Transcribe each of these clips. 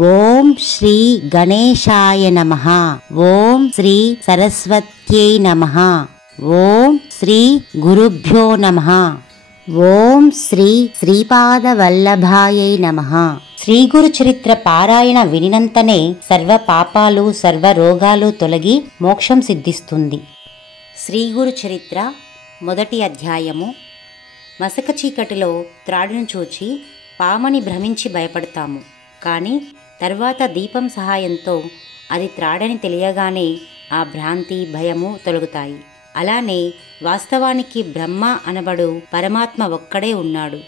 ఓం శ్రీ గణేశాయ నమః. ఓం శ్రీ సరస్వత్యై నమః. ఓం శ్రీ గురుభ్యో నమః. ఓం శ్రీ శ్రీపాదవల్లభాయై నమః. శ్రీ గురు చరిత్ర పారాయణ వినినంతనే సర్వ పాపాలు సర్వ రోగాలు తొలగి మోక్షం సిద్ధిస్తుంది. శ్రీ గురు చరిత్ర మొదటి అధ్యాయము. మసక చీకటిలో త్రాడును చూచి పామని భ్రమించి భయపడతాము. కానీ తర్వాత దీపం సహాయంతో అది త్రాడని తెలియగానే ఆ భ్రాంతి భయము తొలగుతాయి. అలానే వాస్తవానికి బ్రహ్మ అనబడు పరమాత్మ ఒక్కడే ఉన్నాడు.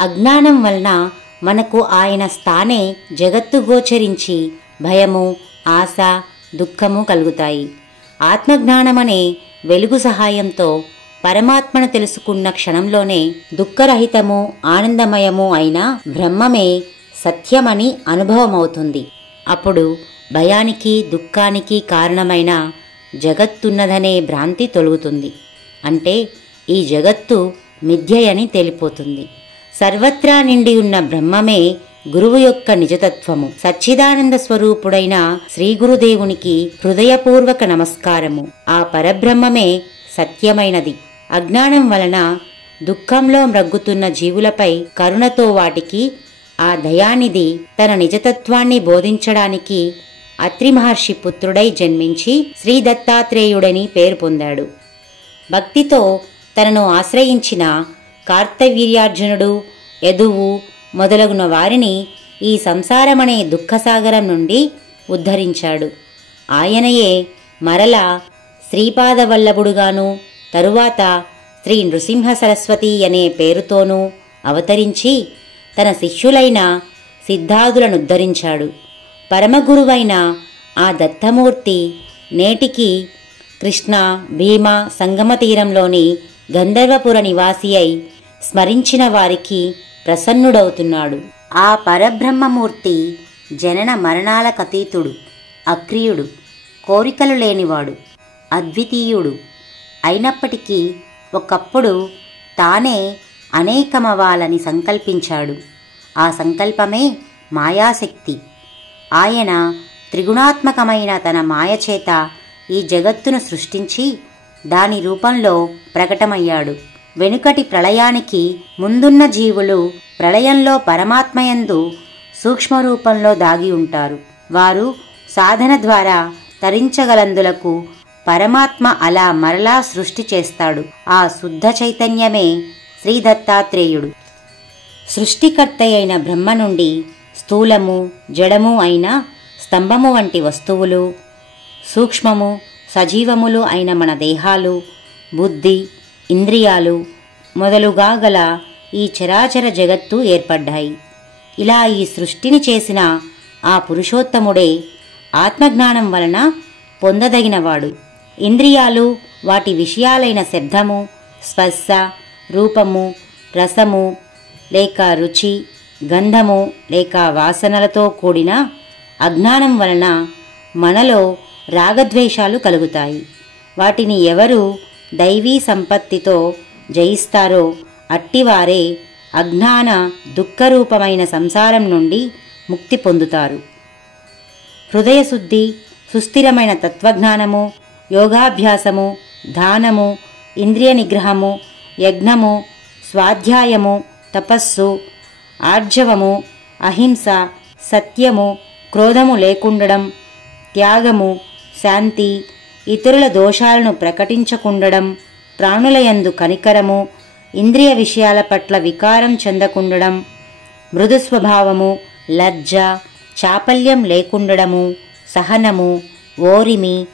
అజ్ఞానం వలన మనకు ఆయన స్థానే జగత్తు గోచరించి భయము ఆశ దుఃఖము కలుగుతాయి. ఆత్మజ్ఞానమనే వెలుగు సహాయంతో పరమాత్మను తెలుసుకున్న క్షణంలోనే దుఃఖరహితము ఆనందమయము అయిన బ్రహ్మమే సత్యమని అనుభవమవుతుంది. అప్పుడు భయానికి దుఃఖానికి కారణమైన జగత్తున్నదనే భ్రాంతి తొలుగుతుంది. అంటే ఈ జగత్తు మిథ్యయని తేలిపోతుంది. సర్వత్రా నిండి ఉన్న బ్రహ్మమే గురువు యొక్క నిజతత్వము. సచ్చిదానంద స్వరూపుడైన శ్రీ గురుదేవునికి హృదయపూర్వక నమస్కారము. ఆ పరబ్రహ్మమే సత్యమైనది. అజ్ఞానం వలన దుఃఖంలో మ్రగ్గుతున్న జీవులపై కరుణతో వాటికి ఆ దయానిధి తన నిజతత్వాన్ని బోధించడానికి అత్రి మహర్షి పుత్రుడై జన్మించి శ్రీ దత్తాత్రేయుడని పేరు పొందాడు. భక్తితో తనను ఆశ్రయించిన కార్తవీర్యార్జునుడు యదువు మొదలగున వారిని ఈ సంసారమనే దుఃఖసాగరం నుండి ఉద్ధరించాడు. ఆయనయే మరలా శ్రీపాదవల్లభుడుగాను తరువాత శ్రీ నృసింహ సరస్వతి అనే పేరుతోనూ అవతరించి తన శిష్యులైన సిద్ధాదులను ఉద్ధరించాడు. పరమగురువైన ఆ దత్తమూర్తి నేటికి కృష్ణ భీమ సంగమ తీరంలోని గంధర్వపుర నివాసి అయి స్మరించిన వారికి ప్రసన్నుడవుతున్నాడు. ఆ పరబ్రహ్మమూర్తి జనన మరణాలకతీతుడు, అక్రియుడు, కోరికలు లేనివాడు, అద్వితీయుడు అయినప్పటికీ ఒకప్పుడు తానే అనేకమవ్వాలని సంకల్పించాడు. ఆ సంకల్పమే మాయాశక్తి. ఆయన త్రిగుణాత్మకమైన తన మాయచేత ఈ జగత్తును సృష్టించి దాని రూపంలో ప్రకటమయ్యాడు. వెనుకటి ప్రళయానికి ముందున్న జీవులు ప్రళయంలో పరమాత్మయందు సూక్ష్మరూపంలో దాగి ఉంటారు. వారు సాధన ద్వారా తరించగలందులకు పరమాత్మ అలా మరలా సృష్టి చేస్తాడు. ఆ శుద్ధ చైతన్యమే శ్రీ దత్తాత్రేయుడు. సృష్టికర్తయైన బ్రహ్మ నుండి స్థూలము జడము అయిన స్తంభము వంటి వస్తువులు, సూక్ష్మము సజీవములు అయిన మన దేహాలు, బుద్ధి ఇంద్రియాలు మొదలుగా గల ఈ చరాచర జగత్తు ఏర్పడ్డాయి. ఇలా ఈ సృష్టిని చేసిన ఆ పురుషోత్తముడే ఆత్మజ్ఞానం వలన పొందదగినవాడు. ఇంద్రియాలు వాటి విషయాలైన శబ్దము స్పర్శ రూపము రసము లేక రుచి గంధము లేక వాసనలతో కూడిన అజ్ఞానం వలన మనలో రాగద్వేషాలు కలుగుతాయి. వాటిని ఎవరు దైవీ సంపత్తితో జయిస్తారో అట్టివారే అజ్ఞాన దుఃఖరూపమైన సంసారం నుండి ముక్తి పొందుతారు. హృదయశుద్ధి సుస్థిరమైన తత్వజ్ఞానము యోగాభ్యాసము దానము ఇంద్రియ నిగ్రహము యజ్ఞము స్వాధ్యాయము తపస్సు ఆర్జవము అహింస సత్యము క్రోధము లేకుండడం త్యాగము శాంతి ఇతరుల దోషాలను ప్రకటించకుండడం ప్రాణులయందు కనికరము ఇంద్రియ విషయాల పట్ల వికారం చెందకుండడం మృదు స్వభావము లజ్జ చాపల్యం లేకుండడము సహనము ఓరిమి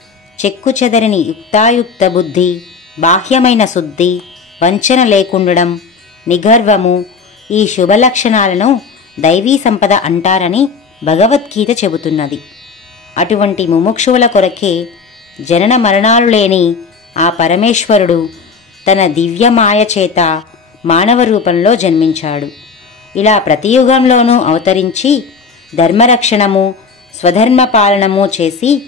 చెక్కుచెదరని యుక్తాయుక్త బుద్ధి బాహ్యమైన శుద్ధి వంచన లేకుండడం నిగర్వము ఈ శుభలక్షణాలను దైవీ సంపద అంటారని భగవద్గీత చెబుతున్నది. అటువంటి ముముక్షువుల కొరకే జనన మరణాలు లేని ఆ పరమేశ్వరుడు తన దివ్యమాయ చేత మానవ రూపంలో జన్మించాడు. ఇలా ప్రతి యుగంలోనూ అవతరించి ధర్మరక్షణము స్వధర్మ పాలనము చేసి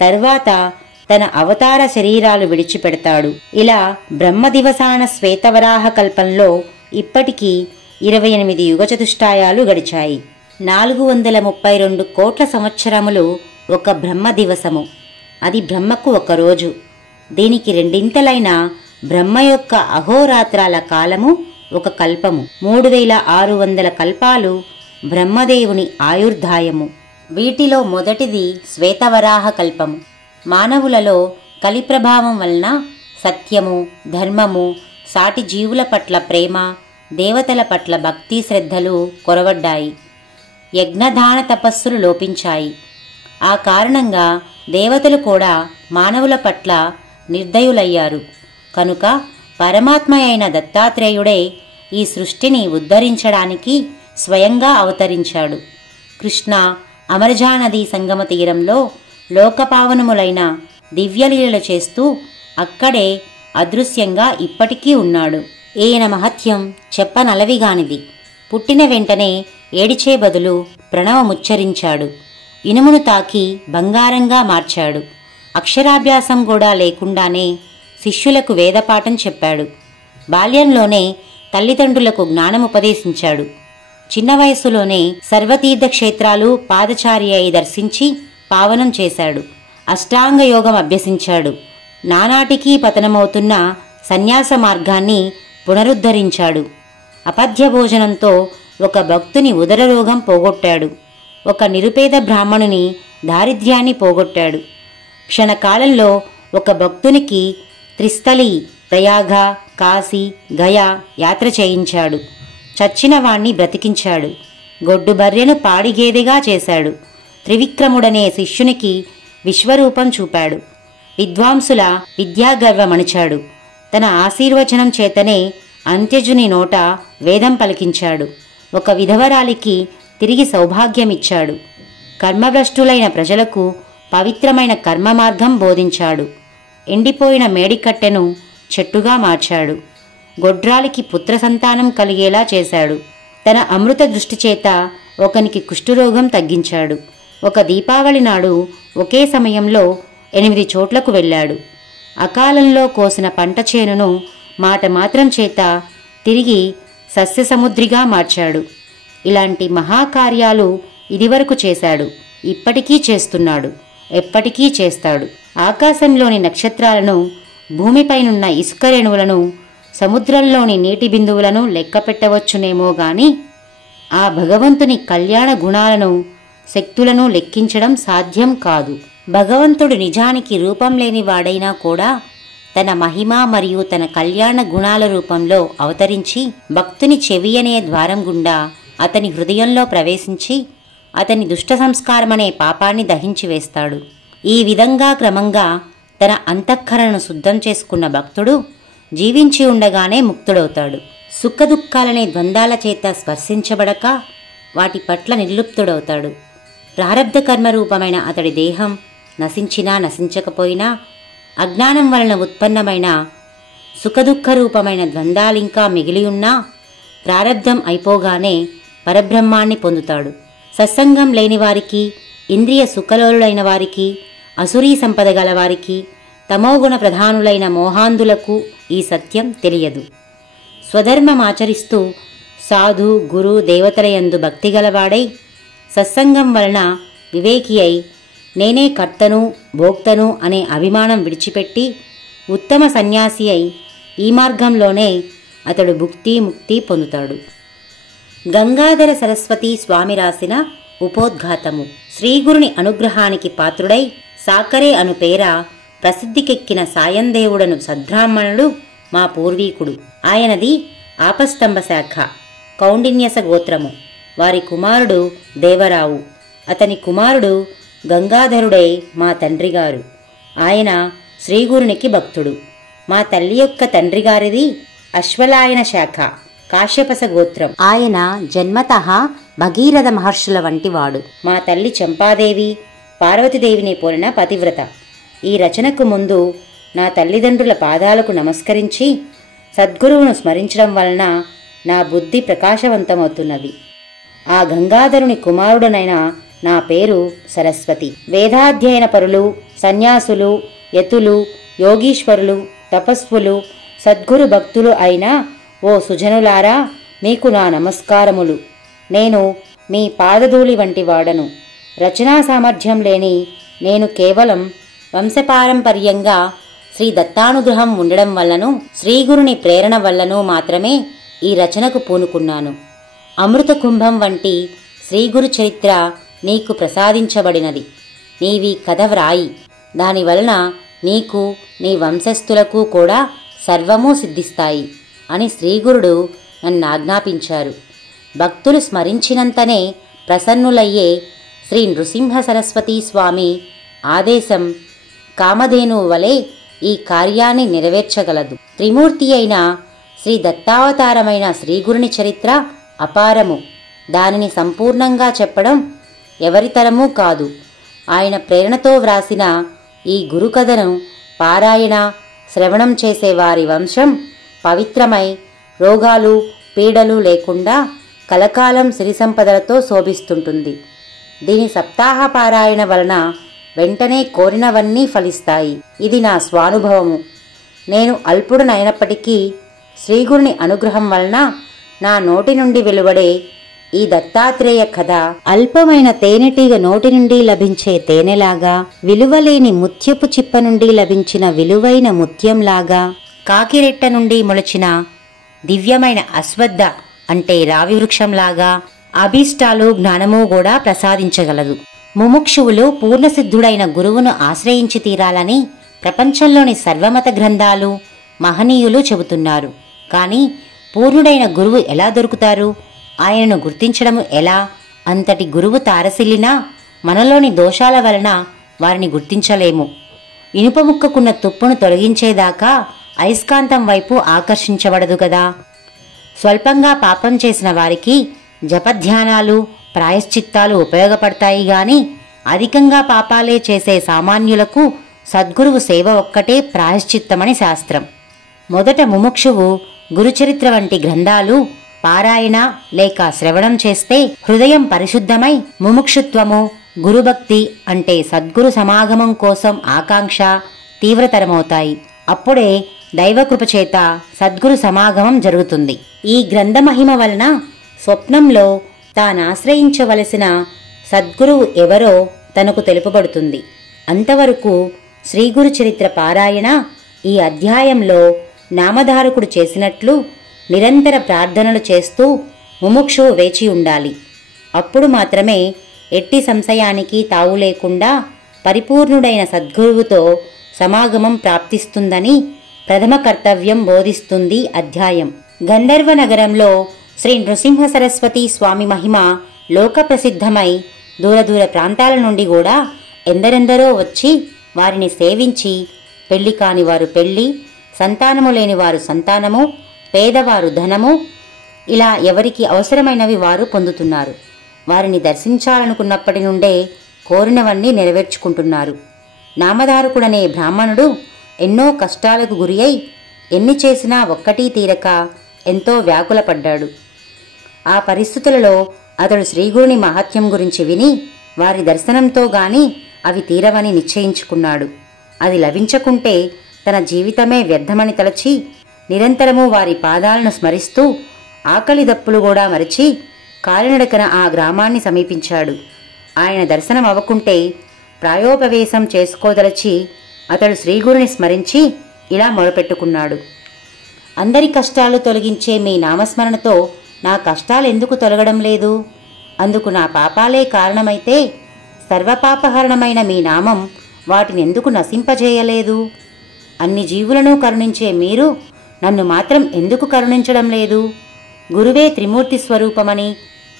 తర్వాత తన అవతార శరీరాలు విడిచిపెడతాడు. ఇలా బ్రహ్మదివసాన శ్వేతవరాహ కల్పంలో ఇప్పటికీ 28 యుగచతుష్టాయాలు గడిచాయి. 432 కోట్ల సంవత్సరములు ఒక బ్రహ్మ దివసము. అది బ్రహ్మకు ఒక రోజు. దీనికి రెండింతలైన బ్రహ్మ యొక్క అహోరాత్రాల కాలము ఒక కల్పము. 3600 కల్పాలు బ్రహ్మదేవుని ఆయుర్దాయము. వీటిలో మొదటిది శ్వేతవరాహ కల్పము. మానవులలో కలి ప్రభావం వలన సత్యము, ధర్మము, సాటి జీవుల పట్ల ప్రేమ, దేవతల పట్ల భక్తి శ్రద్ధలు కొరవడ్డాయి. యజ్ఞదాన తపస్సులు లోపించాయి. ఆ కారణంగా దేవతలు కూడా మానవుల పట్ల నిర్దయులయ్యారు. కనుక పరమాత్మ అయిన దత్తాత్రేయుడే ఈ సృష్టిని ఉద్ధరించడానికి స్వయంగా అవతరించాడు. కృష్ణ అమరజానది సంగమ తీరంలో లోకపావనములైన దివ్యలీలలు చేస్తూ అక్కడే అదృశ్యంగా ఇప్పటికీ ఉన్నాడు. ఈయన మహత్యం చెప్పనలవిగానిది. పుట్టిన వెంటనే ఏడిచే బదులు ప్రణవముచ్చరించాడు. ఇనుమును తాకి బంగారంగా మార్చాడు. అక్షరాభ్యాసం కూడా లేకుండానే శిష్యులకు వేదపాఠం చెప్పాడు. బాల్యంలోనే తల్లిదండ్రులకు జ్ఞానముపదేశించాడు. చిన్న వయస్సులోనే సర్వతీర్థక్షేత్రాలు పాదచారి అయి దర్శించి పావనం చేశాడు. అష్టాంగ యోగం అభ్యసించాడు. నానాటికీ పతనమవుతున్న సన్యాస మార్గాన్ని పునరుద్ధరించాడు. అపథ్య భోజనంతో ఒక భక్తుని ఉదరరోగం పోగొట్టాడు. ఒక నిరుపేద బ్రాహ్మణుని దారిద్ర్యాన్ని పోగొట్టాడు. క్షణకాలంలో ఒక భక్తునికి త్రిస్థలి, ప్రయాగ, కాశీ, గయా యాత్ర చేయించాడు. చచ్చిన వాణ్ణి బ్రతికించాడు. గొడ్డు బర్రెను పాడిగేదెగా చేశాడు. త్రివిక్రముడనే శిష్యునికి విశ్వరూపం చూపాడు. విద్వాంసుల విద్యాగర్వమణిచాడు. తన ఆశీర్వచనం చేతనే అంత్యజుని నోట వేదం పలికించాడు. ఒక విధవరాలికి తిరిగి సౌభాగ్యమిచ్చాడు. కర్మభ్రష్టులైన ప్రజలకు పవిత్రమైన కర్మ మార్గం బోధించాడు. ఎండిపోయిన మేడికట్టెను చెట్టుగా మార్చాడు. గొడ్రాలికి పుత్ర సంతానం కలిగేలా చేశాడు. తన అమృత దృష్టి చేత ఒకనికి కుష్ఠరోగం తగ్గించాడు. ఒక దీపావళి నాడు ఒకే సమయంలో 8 చోట్లకు వెళ్ళాడు. అకాలంలో కోసిన పంట చేనును మాట మాత్రం చేత తిరిగి సస్యసముద్రిగా మార్చాడు. ఇలాంటి మహాకార్యాలు ఇదివరకు చేశాడు. ఇప్పటికీ చేస్తున్నాడు. ఎప్పటికీ చేస్తాడు. ఆకాశంలోని నక్షత్రాలను, భూమిపైనున్న ఇసుక రేణువులను, సముద్రంలోని నీటి బిందువులను లెక్క పెట్టవచ్చునేమో గాని ఆ భగవంతుని కళ్యాణ గుణాలను, శక్తులను లెక్కించడం సాధ్యం కాదు. భగవంతుడు నిజానికి రూపం లేని వాడైనా కూడా తన మహిమ మరియు తన కళ్యాణ గుణాల రూపంలో అవతరించి భక్తుని చెవి అనే ద్వారం గుండా అతని హృదయంలో ప్రవేశించి అతని దుష్ట సంస్కారమనే పాపాన్ని దహించి వేస్తాడు. ఈ విధంగా క్రమంగా తన అంతఃకరణను శుద్ధం చేసుకున్న భక్తుడు జీవించి ఉండగానే ముక్తుడవుతాడు. సుఖదుఖాలనే ద్వంద్వాల చేత స్పర్శించబడక వాటి పట్ల నిర్లిప్తుడవుతాడు. ప్రారబ్ధ కర్మ రూపమైన అతడి దేహం నశించినా నశించకపోయినా అజ్ఞానం వలన ఉత్పన్నమైన సుఖదుఖ రూపమైన ద్వంద్వాలింకా మిగిలియున్నా ప్రారబ్ధం అయిపోగానే పరబ్రహ్మాన్ని పొందుతాడు. సత్సంగం లేని వారికి, ఇంద్రియ సుఖలోలులైన వారికి, అసురీ సంపద గలవారికి, తమోగుణ ప్రధానులైన మోహాంధులకు ఈ సత్యం తెలియదు. స్వధర్మమాచరిస్తూ సాధు, గురు, దేవతలయందు భక్తి గలవాడై సత్సంగం వలన వివేకి అయి నేనే కర్తను, భోక్తను అనే అభిమానం విడిచిపెట్టి ఉత్తమ సన్యాసి అయి ఈ మార్గంలోనే అతడు భుక్తి, ముక్తి పొందుతాడు. గంగాధర సరస్వతి స్వామి రాసిన ఉపోద్ఘాతము. శ్రీగురుని అనుగ్రహానికి పాత్రుడై సాకరే అను పేర ప్రసిద్ధికెక్కిన సాయందేవుడను సద్బ్రాహ్మణుడు మా పూర్వీకుడు. ఆయనది ఆపస్తంభ శాఖ, కౌండిన్యస గోత్రము. వారి కుమారుడు దేవరావు. అతని కుమారుడు గంగాధరుడై మా తండ్రిగారు. ఆయన శ్రీగురునికి భక్తుడు. మా తల్లి యొక్క తండ్రిగారిది అశ్వలాయన శాఖ, కాశ్యపస గోత్రం. ఆయన జన్మతః భగీరథ మహర్షుల వంటివాడు. మా తల్లి చంపాదేవి పార్వతీదేవిని పోలిన పతివ్రత. ఈ రచనకు ముందు నా తల్లిదండ్రుల పాదాలకు నమస్కరించి సద్గురువును స్మరించడం వలన నా బుద్ధి ప్రకాశవంతమవుతున్నది. ఆ గంగాధరుని కుమారుడనైన నా పేరు సరస్వతి. వేదాధ్యయన పరులు, సన్యాసులు, యతులు, యోగీశ్వరులు, తపస్వులు, సద్గురు భక్తులు అయిన ఓ సుజనులారా, మీకు నా నమస్కారములు. నేను మీ పాదధూళి వంటి వాడను. రచనా సామర్థ్యం లేని నేను కేవలం వంశపారంపర్యంగా శ్రీ దత్తానుగ్రహం ఉండడం వల్లను శ్రీగురుని ప్రేరణ వల్లను మాత్రమే ఈ రచనకు పూనుకున్నాను. అమృత కుంభం వంటి శ్రీగురు చరిత్ర నీకు ప్రసాదించబడినది. నీవీ కథ వ్రాయి. దానివలన నీకు నీ వంశస్థులకు కూడా సర్వమూ సిద్ధిస్తాయి అని శ్రీగురుడు నన్ను ఆజ్ఞాపించారు. భక్తులు స్మరించినంతనే ప్రసన్నులయ్యే శ్రీ నృసింహ సరస్వతీ స్వామి ఆదేశం కామధేనువు వలె ఈ కార్యాన్ని నెరవేర్చగలదు. త్రిమూర్తి అయిన శ్రీ దత్తావతారమైన శ్రీగురుని చరిత్ర అపారము. దానిని సంపూర్ణంగా చెప్పడం ఎవరితరమూ కాదు. ఆయన ప్రేరణతో వ్రాసిన ఈ గురుకథను పారాయణ శ్రవణం చేసేవారి వంశం పవిత్రమై రోగాలు పీడలు లేకుండా కలకాలం సిరి సంపదలతో శోభిస్తుంటుంది. దీని సప్తాహ పారాయణ వలన వెంటనే కోరినవన్నీ ఫలిస్తాయి. ఇది నా స్వానుభవము. నేను అల్పుడనైనప్పటికీ శ్రీగురుని అనుగ్రహం వలన నా నోటి నుండి వెలువడే ఈ దత్తాత్రేయ కథ అల్పమైన తేనెటీగ నోటి నుండి లభించే తేనెలాగా, విలువలేని ముత్యపు చిప్ప నుండి లభించిన విలువైన ముత్యంలాగా, కాకిరెట్ట నుండి మొలచిన దివ్యమైన అశ్వద్ధ అంటే రావి వృక్షంలాగా అభీష్టాలు జ్ఞానము కూడా ప్రసాదించగలదు. ముముక్షువులు పూర్ణసిద్ధుడైన గురువును ఆశ్రయించి తీరాలని ప్రపంచంలోని సర్వమత గ్రంథాలు మహనీయులు చెబుతున్నారు. కానీ పూర్ణుడైన గురువు ఎలా దొరుకుతారు? ఆయనను గుర్తించడము ఎలా? అంతటి గురువు తారసిల్లినా మనలోని దోషాల వలన వారిని గుర్తించలేము. ఇనుప ముక్కకున్న తుప్పును తొలగించేదాకా అయస్కాంతం వైపు ఆకర్షించబడదు కదా. స్వల్పంగా పాపం చేసిన వారికి జపధ్యానాలు ప్రాయశ్చిత్తాలు ఉపయోగపడతాయి గాని అధికంగా పాపాలే చేసే సామాన్యులకు సద్గురువు సేవ ఒక్కటే ప్రాయశ్చిత్తమని శాస్త్రం. మొదట ముముక్షువు గురుచరిత్ర వంటి గ్రంథాలు పారాయణ లేక శ్రవణం చేస్తే హృదయం పరిశుద్ధమై ముముక్షుత్వము గురుభక్తి అంటే సద్గురు సమాగమం కోసం ఆకాంక్ష తీవ్రతరమవుతాయి. అప్పుడే దైవకృపచేత సద్గురు సమాగమం జరుగుతుంది. ఈ గ్రంథ మహిమ వలన స్వప్నంలో తానాశ్రయించవలసిన సద్గురువు ఎవరో తనకు తెలుపబడుతుంది. అంతవరకు శ్రీగురు చరిత్ర పారాయణ ఈ అధ్యాయంలో నామధారకుడు చేసినట్లు నిరంతర ప్రార్థనలు చేస్తూ ముముక్షువు వేచి ఉండాలి. అప్పుడు మాత్రమే ఎట్టి సంశయానికి తావు లేకుండా పరిపూర్ణుడైన సద్గురువుతో సమాగమం ప్రాప్తిస్తుందని ప్రథమ కర్తవ్యం బోధిస్తుంది అధ్యాయం. గంధర్వ నగరంలో శ్రీ నృసింహ సరస్వతి స్వామి మహిమ లోక ప్రసిద్ధమై దూరదూర ప్రాంతాల నుండి కూడా ఎందరెందరో వచ్చి వారిని సేవించి పెళ్లి కాని వారు పెళ్లి, సంతానము లేని వారు సంతానము, పేదవారు ధనము, ఇలా ఎవరికి అవసరమైనవి వారు పొందుతున్నారు. వారిని దర్శించాలనుకున్నప్పటి నుండే కోరినవన్నీ నెరవేర్చుకుంటున్నారు. నామధారకుడనే బ్రాహ్మణుడు ఎన్నో కష్టాలకు గురి అయి ఎన్ని చేసినా ఒక్కటీ తీరక ఎంతో వ్యాకులపడ్డాడు. ఆ పరిస్థితులలో అతడు శ్రీగురుని మహాత్మ్యం గురించి విని వారి దర్శనంతో గాని అవి తీరవని నిశ్చయించుకున్నాడు. అది లభించకుంటే తన జీవితమే వ్యర్థమని తలచి నిరంతరము వారి పాదాలను స్మరిస్తూ ఆకలి దప్పులు కూడా మరిచి కాలినడకన ఆ గ్రామాన్ని సమీపించాడు. ఆయన దర్శనం అవ్వకుంటే ప్రాయోపవేశం చేసుకోదలచి అతడు శ్రీగురుని స్మరించి ఇలా మొరపెట్టుకున్నాడు. అందరి కష్టాలు తొలగించే మీ నామస్మరణతో నా కష్టాలెందుకు తొలగడం లేదు? అందుకు నా పాపాలే కారణమైతే సర్వపాపహరణమైన మీ నామం వాటినెందుకు నశింపజేయలేదు? అన్ని జీవులను కరుణించే మీరు నన్ను మాత్రం ఎందుకు కరుణించడం లేదు? గురువే త్రిమూర్తి స్వరూపమని,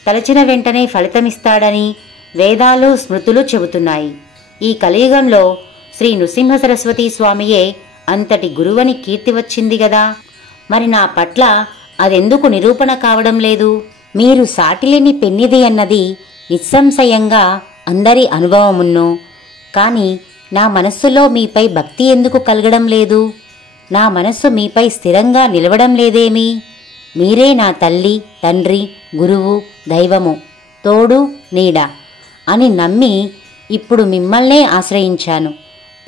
తలచిన వెంటనే ఫలితమిస్తాడని వేదాలు స్మృతులు చెబుతున్నాయి. ఈ కలియుగంలో శ్రీ నృసింహ సరస్వతీ స్వామియే అంతటి గురువని కీర్తి వచ్చింది గదా. మరి నా పట్ల అదెందుకు నిరూపణ కావడం లేదు? మీరు సాటిలేని పెన్నిది అన్నది నిస్సంశయంగా అందరి అనుభవమున్నో, కాని నా మనస్సులో మీపై భక్తి ఎందుకు కలగడం లేదు? నా మనస్సు మీపై స్థిరంగా నిలవడం లేదేమి? మీరే నా తల్లి, తండ్రి, గురువు, దైవము, తోడు, నీడ అని నమ్మి ఇప్పుడు మిమ్మల్నే ఆశ్రయించాను.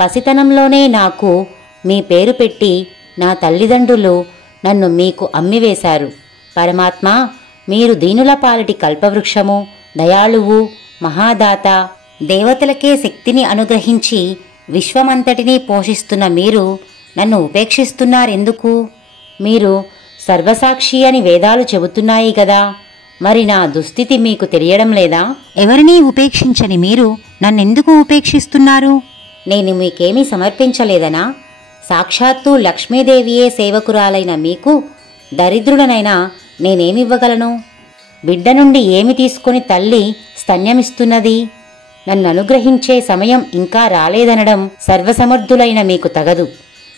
పసితనంలోనే నాకు మీ పేరు పెట్టి నా తల్లిదండ్రులు నన్ను మీకు అమ్మివేశారు. పరమాత్మ, మీరు దీనుల పాలిటి కల్పవృక్షము, దయాళువు, మహాదాత, దేవతలకే శక్తిని అనుగ్రహించి విశ్వమంతటినీ పోషిస్తున్న మీరు నన్ను ఉపేక్షిస్తున్నారెందుకు? మీరు సర్వసాక్షి అని వేదాలు చెబుతున్నాయి కదా, మరి నా దుస్థితి మీకు తెలియడం లేదా? ఎవరినీ ఉపేక్షించని మీరు నన్నెందుకు ఉపేక్షిస్తున్నారు? నేను మీకేమీ సమర్పించలేదనా? సాక్షాత్తు లక్ష్మీదేవియే సేవకురాలైన మీకు దరిద్రుడనైనా నేనేమివ్వగలను? బిడ్డ నుండి ఏమి తీసుకొని తల్లి స్తన్యమిస్తున్నది? నన్ను అనుగ్రహించే సమయం ఇంకా రాలేదనడం సర్వసమర్థులైన మీకు తగదు.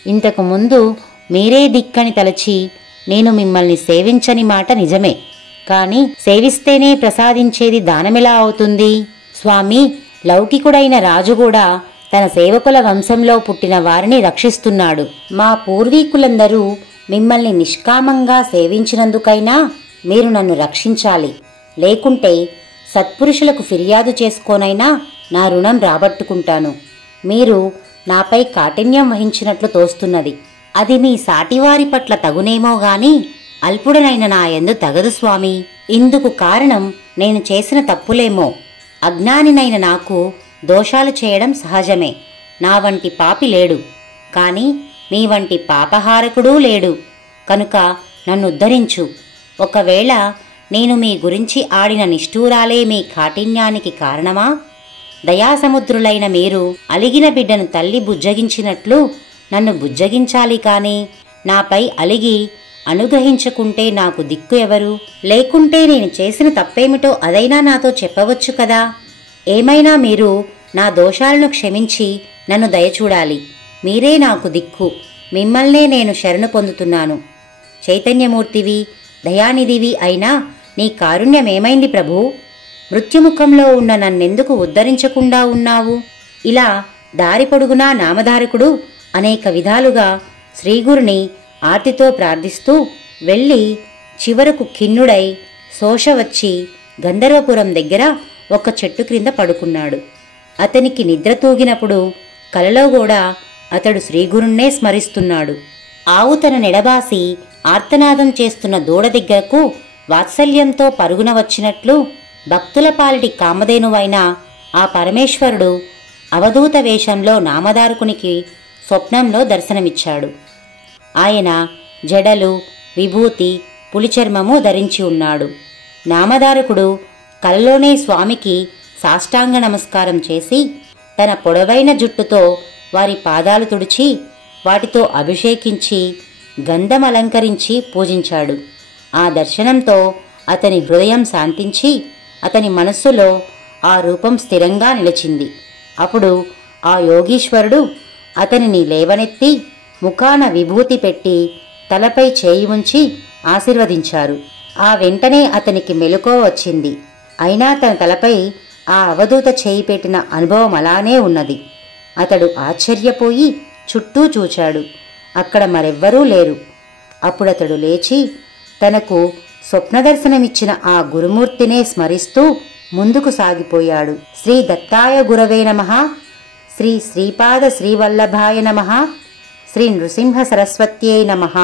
ఇంతకు ముందు మీరే దిక్కని తలచి నేను మిమ్మల్ని సేవించని మాట నిజమే, కాని సేవిస్తేనే ప్రసాదించేది దానమెలా అవుతుంది? స్వామి, లౌకికుడైన రాజు కూడా తన సేవకుల వంశంలో పుట్టిన వారిని రక్షిస్తున్నాడు. మా పూర్వీకులందరూ మిమ్మల్ని నిష్కామంగా సేవించినందుకైనా మీరు నన్ను రక్షించాలి. లేకుంటే సత్పురుషులకు ఫిర్యాదు చేసుకోనైనా నా రుణం రాబట్టుకుంటాను. మీరు నాపై కాఠిన్యం వహించినట్లు తోస్తున్నది. అది మీ సాటివారి పట్ల తగునేమో గాని అల్పుడనైన నా యందు తగదు స్వామి. ఇందుకు కారణం నేను చేసిన తప్పులేమో. అజ్ఞానినైన నాకు దోషాలు చేయడం సహజమే. నా వంటి పాపి లేడు, కాని మీ వంటి పాపహారకుడూ లేడు. కనుక నన్ను ఉద్ధరించు. ఒకవేళ నేను మీ గురించి ఆడిన నిష్ఠూరాలే మీ కాఠిన్యానికి కారణమా? దయాసముద్రులైన మీరు అలిగిన బిడ్డను తల్లి బుజ్జగించినట్లు నన్ను బుజ్జగించాలి కాని నాపై అలిగి అనుగ్రహించకుంటే నాకు దిక్కు ఎవరు? లేకుంటే నేను చేసిన తప్పేమిటో అదైనా నాతో చెప్పవచ్చు కదా. ఏమైనా మీరు నా దోషాలను క్షమించి నన్ను దయచూడాలి. మీరే నాకు దిక్కు. మిమ్మల్నే నేను శరణు పొందుతున్నాను. చైతన్యమూర్తివి, దయానిధివి అయినా నీ కారుణ్యమేమైంది ప్రభూ? మృత్యుముఖంలో ఉన్న నన్నెందుకు ఉద్ధరించకుండా ఉన్నావు? ఇలా దారి పొడుగునా నామధారకుడు అనేక విధాలుగా శ్రీగురుని ఆర్తితో ప్రార్థిస్తూ వెళ్ళి చివరకు ఖిన్నుడై శోష వచ్చి గంధర్వపురం దగ్గర ఒక చెట్టు క్రింద పడుకున్నాడు. అతనికి నిద్ర తూగినప్పుడు కలలో కూడా అతడు శ్రీగురుణ్ణే స్మరిస్తున్నాడు. ఆవు తన నెడబాసి ఆర్తనాదం చేస్తున్న దూడ దగ్గరకు వాత్సల్యంతో పరుగున వచ్చినట్లు భక్తుల పాలిటి కామధేనువైన ఆ పరమేశ్వరుడు అవధూత వేషంలో నామధారకునికి స్వప్నంలో దర్శనమిచ్చాడు. ఆయన జడలు, విభూతి, పులిచర్మము ధరించి ఉన్నాడు. నామధారకుడు కలలోనే స్వామికి సాష్టాంగ నమస్కారం చేసి తన పొడవైన జుట్టుతో వారి పాదాలు తుడిచి వాటితో అభిషేకించి గంధం అలంకరించి పూజించాడు. ఆ దర్శనంతో అతని హృదయం శాంతించి అతని మనస్సులో ఆ రూపం స్థిరంగా నిలిచింది. అప్పుడు ఆ యోగీశ్వరుడు అతనిని లేవనెత్తి ముఖాన విభూతి పెట్టి తలపై చేయి ఉంచి ఆశీర్వదించారు. ఆ వెంటనే అతనికి మెలకువ వచ్చింది. అయినా తన తలపై ఆ అవధూత చేయి పెట్టిన అనుభవం అలానే ఉన్నది. అతడు ఆశ్చర్యపోయి చుట్టూ చూచాడు. అక్కడ మరెవ్వరూ లేరు. అప్పుడతడు లేచి తనకు స్వప్నదర్శనమిచ్చిన ఆ గురుమూర్తినే స్మరిస్తూ ముందుకు సాగిపోయాడు. శ్రీ దత్తాయ గురవే నమః, శ్రీ శ్రీపాద శ్రీవల్లభాయ నమః, శ్రీ నృసింహ సరస్వత్యై నమః.